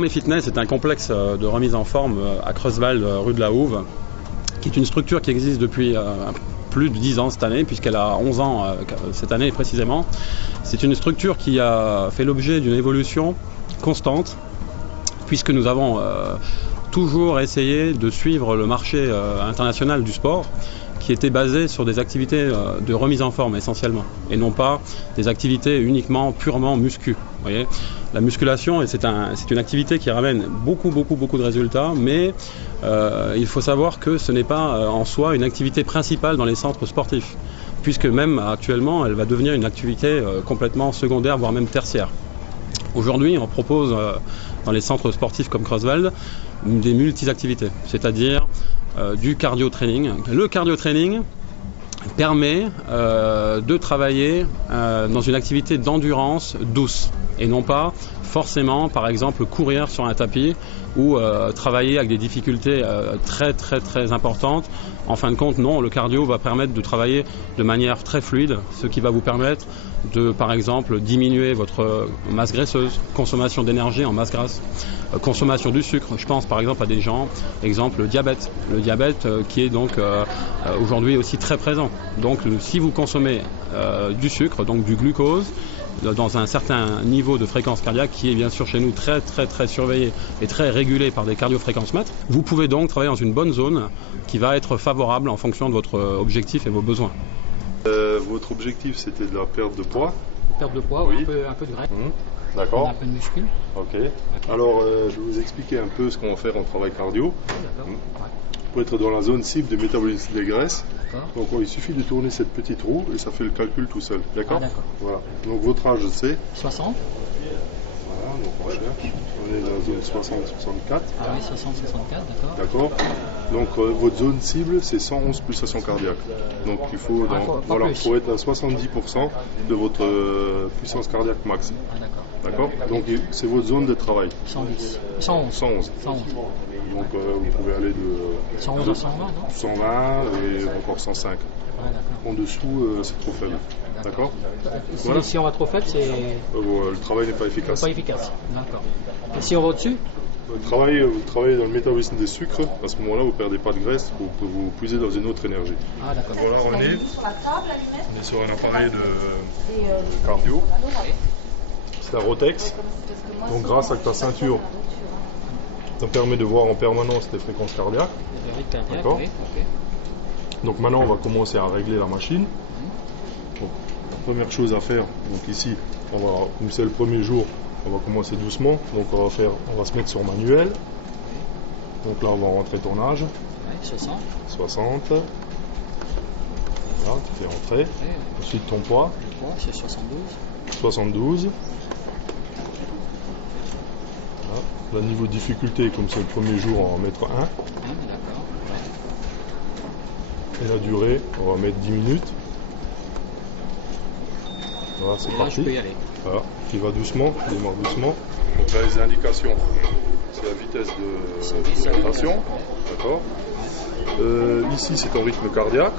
Forme et Fitness est un complexe de remise en forme à Creusewald, rue de la Houve, qui est une structure qui existe depuis plus de 10 ans cette année, puisqu'elle a 11 ans cette année précisément. C'est une structure qui a fait l'objet d'une évolution constante, puisque nous avons toujours essayé de suivre le marché international du sport, qui était basé sur des activités de remise en forme essentiellement, et non pas des activités uniquement purement muscu. Vous voyez, la musculation, c'est une activité qui ramène beaucoup de résultats, mais il faut savoir que ce n'est pas en soi une activité principale dans les centres sportifs, puisque même actuellement, elle va devenir une activité complètement secondaire, voire même tertiaire. Aujourd'hui, on propose dans les centres sportifs comme Creusewald des multi-activités, c'est-à-dire du cardio-training. Le cardio-training permet de travailler dans une activité d'endurance douce et non pas forcément, par exemple, courir sur un tapis ou travailler avec des difficultés très importantes. En fin de compte, non, le cardio va permettre de travailler de manière très fluide, ce qui va vous permettre de, par exemple, diminuer votre masse graisseuse, consommation d'énergie en masse grasse, consommation du sucre. Je pense par exemple à des gens, exemple le diabète qui est donc aujourd'hui aussi très présent. Donc si vous consommez du sucre, donc du glucose, dans un certain niveau de fréquence cardiaque qui est bien sûr chez nous très surveillé et très régulé par des cardiofréquencemètres, vous pouvez donc travailler dans une bonne zone qui va être favorable en fonction de votre objectif et vos besoins. Votre objectif, c'était de la perte de poids? Perte de poids, oui. un peu de graisse. D'accord. Un peu de muscle. Ok. Alors, je vais vous expliquer un peu ce qu'on va faire en travail cardio. Pour être dans la zone cible du métabolisme des graisses. Donc, il suffit de tourner cette petite roue et ça fait le calcul tout seul. D'accord. Voilà. Donc, votre âge, c'est 60. Voilà, donc on cherche. On est dans la zone 60-64. Ah oui, 60-64, d'accord. D'accord. Donc, votre zone cible, c'est 111 pulsations cardiaques. Donc, il faut, faut être à 70% de votre puissance cardiaque max. D'accord. Donc, c'est votre zone de travail. 110. 111. Donc, vous pouvez aller de 111 à 120, non 120 et encore 105. En dessous, c'est trop faible. D'accord. Si on va trop faible, c'est... le travail n'est pas efficace. Pas efficace, d'accord. Et si on va au-dessus? Vous travaillez dans le métabolisme des sucres. À ce moment-là, vous ne perdez pas de graisse, vous puisez dans une autre énergie. Ah, d'accord. Voilà, on est sur un appareil de cardio. C'est un Rotex. Donc, grâce à ta ceinture, ça permet de voir en permanence tes fréquences cardiaques. D'accord. Okay. Donc maintenant, on va commencer à régler la machine. Donc, la première chose à faire, donc ici, comme c'est le premier jour, on va commencer doucement. Donc on va se mettre sur manuel. Donc là, on va rentrer ton âge. 60. Voilà, tu fais rentrer. Ensuite, ton poids. Le poids, c'est 72. Le niveau de difficulté, comme c'est le premier jour, on va mettre 1. Et la durée, on va mettre 10 minutes. Voilà, c'est parti. Je peux y aller. Voilà, tu vas doucement, démarre doucement. Donc là, les indications, c'est la vitesse de rotation. D'accord. Ici, c'est ton rythme cardiaque.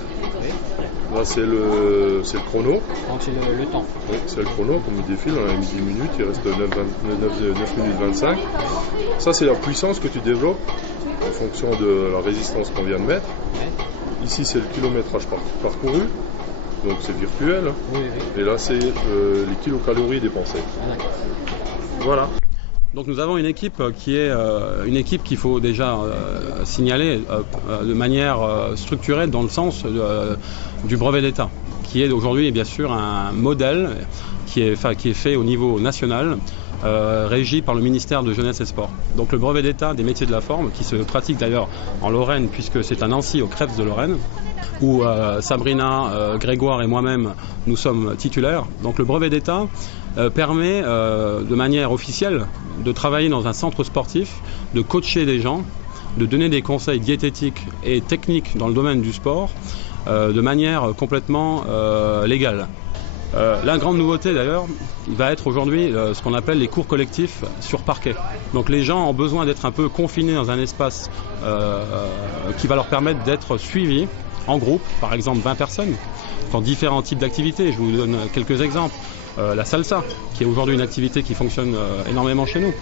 Là, c'est le chrono. Donc, c'est le temps. Oui, c'est le chrono, comme il défile, on a mis 10 minutes, il reste 9 minutes 25. Ça, c'est la puissance que tu développes en fonction de la résistance qu'on vient de mettre. Ici, c'est le kilométrage parcouru, donc c'est virtuel. Et là, c'est les kilocalories dépensées. Voilà. Donc nous avons une équipe qui est une équipe qu'il faut déjà signaler de manière structurée dans le sens du brevet d'État, qui est aujourd'hui bien sûr un modèle qui est fait au niveau national, régi par le ministère de Jeunesse et Sport. Donc le brevet d'État des métiers de la forme, qui se pratique d'ailleurs en Lorraine, puisque c'est à Nancy, au Crêpes de Lorraine, où Sabrina, Grégoire et moi-même, nous sommes titulaires. Donc le brevet d'État permet de manière officielle de travailler dans un centre sportif, de coacher des gens, de donner des conseils diététiques et techniques dans le domaine du sport de manière complètement légale. La grande nouveauté d'ailleurs, il va être aujourd'hui ce qu'on appelle les cours collectifs sur parquet. Donc les gens ont besoin d'être un peu confinés dans un espace qui va leur permettre d'être suivis en groupe, par exemple 20 personnes, dans différents types d'activités. Je vous donne quelques exemples. la salsa, qui est aujourd'hui une activité qui fonctionne énormément chez nous.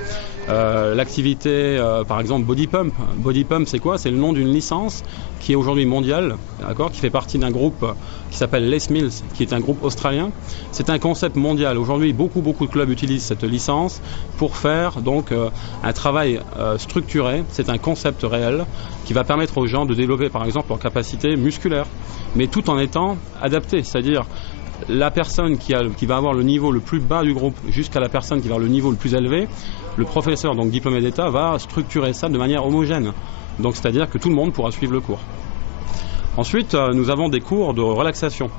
L'activité, par exemple, body pump. Body pump, c'est quoi? C'est le nom d'une licence qui est aujourd'hui mondiale, d'accord, qui fait partie d'un groupe qui s'appelle Les Mills, qui est un groupe australien. C'est un concept mondial. Aujourd'hui, beaucoup de clubs utilisent cette licence pour faire donc un travail structuré. C'est un concept réel qui va permettre aux gens de développer, par exemple, leur capacité musculaire, mais tout en étant adapté, c'est-à-dire la personne qui va avoir le niveau le plus bas du groupe jusqu'à la personne qui va avoir le niveau le plus élevé, le professeur, donc diplômé d'État, va structurer ça de manière homogène. Donc c'est-à-dire que tout le monde pourra suivre le cours. Ensuite, nous avons des cours de relaxation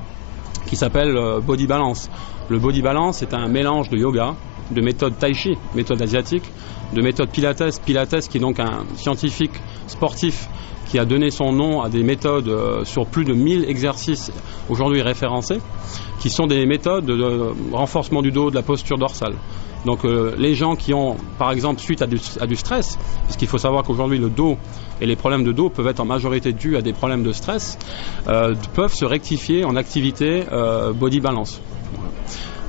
qui s'appellent Body Balance. Le Body Balance est un mélange de yoga, de méthode Tai Chi, méthode asiatique, de méthode Pilates. Pilates qui est donc un scientifique sportif qui a donné son nom à des méthodes sur plus de 1000 exercices aujourd'hui référencés, qui sont des méthodes de renforcement du dos, de la posture dorsale. Donc les gens qui ont, par exemple, suite à du stress, puisqu'il faut savoir qu'aujourd'hui le dos et les problèmes de dos peuvent être en majorité dus à des problèmes de stress, peuvent se rectifier en activité Body Balance.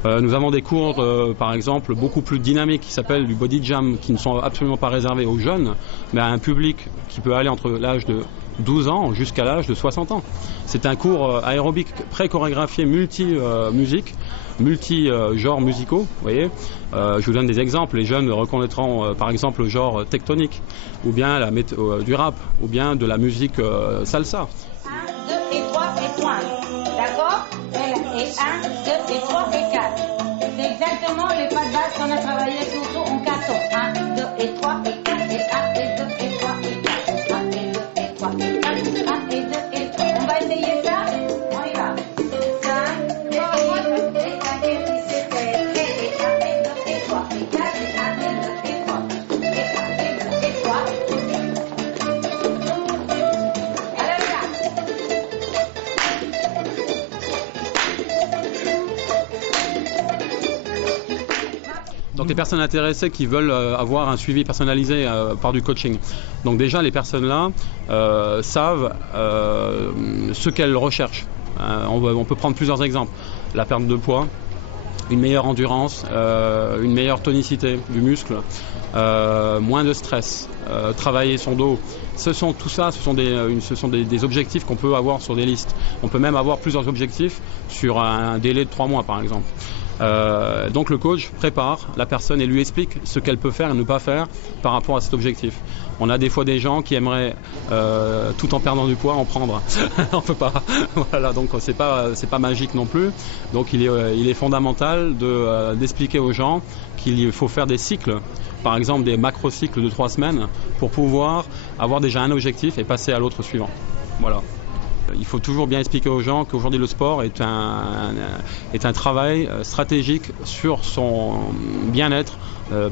Nous avons des cours, par exemple, beaucoup plus dynamiques qui s'appellent du Body Jam, qui ne sont absolument pas réservés aux jeunes, mais à un public qui peut aller entre l'âge de 12 ans jusqu'à l'âge de 60 ans. C'est un cours aérobique pré-chorégraphié multi-musique, multi-genres musicaux. Vous voyez, je vous donne des exemples. Les jeunes reconnaîtront par exemple le genre tectonique, ou bien du rap, ou bien de la musique salsa. 1, 2 et 3 et point. D'accord? Et 1, 2 et 3 et 4. C'est exactement les pas de base qu'on a travaillé surtout en 4 ans. 1, 2 et 3 et 4 et 1 et 2 et 3 et 4. 1 et 2 et 3 et 4. 1 et 2 et 3. On va essayer ça? On y va. 5, 2 et 4 et 7 et 1 et 2 et 3 et 4 et 1 et 2 et 3 et 1 et 2 et 3. Alors là. Donc les personnes intéressées qui veulent avoir un suivi personnalisé par du coaching. Donc déjà les personnes là savent ce qu'elles recherchent. On peut prendre plusieurs exemples. La perte de poids, une meilleure endurance, une meilleure tonicité du muscle, moins de stress, travailler son dos. Tout ça, ce sont des objectifs qu'on peut avoir sur des listes. On peut même avoir plusieurs objectifs sur un délai de 3 mois par exemple. Donc le coach prépare la personne et lui explique ce qu'elle peut faire et ne pas faire par rapport à cet objectif. On a des fois des gens qui aimeraient, tout en perdant du poids, en prendre. On peut pas. Voilà, donc c'est pas magique non plus. Donc il est fondamental d'expliquer aux gens qu'il faut faire des cycles, par exemple des macro-cycles de 3 semaines, pour pouvoir avoir déjà un objectif et passer à l'autre suivant. Voilà. Il faut toujours bien expliquer aux gens qu'aujourd'hui le sport est un travail stratégique sur son bien-être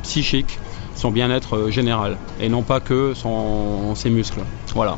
psychique, son bien-être général, et non pas que ses muscles. Voilà.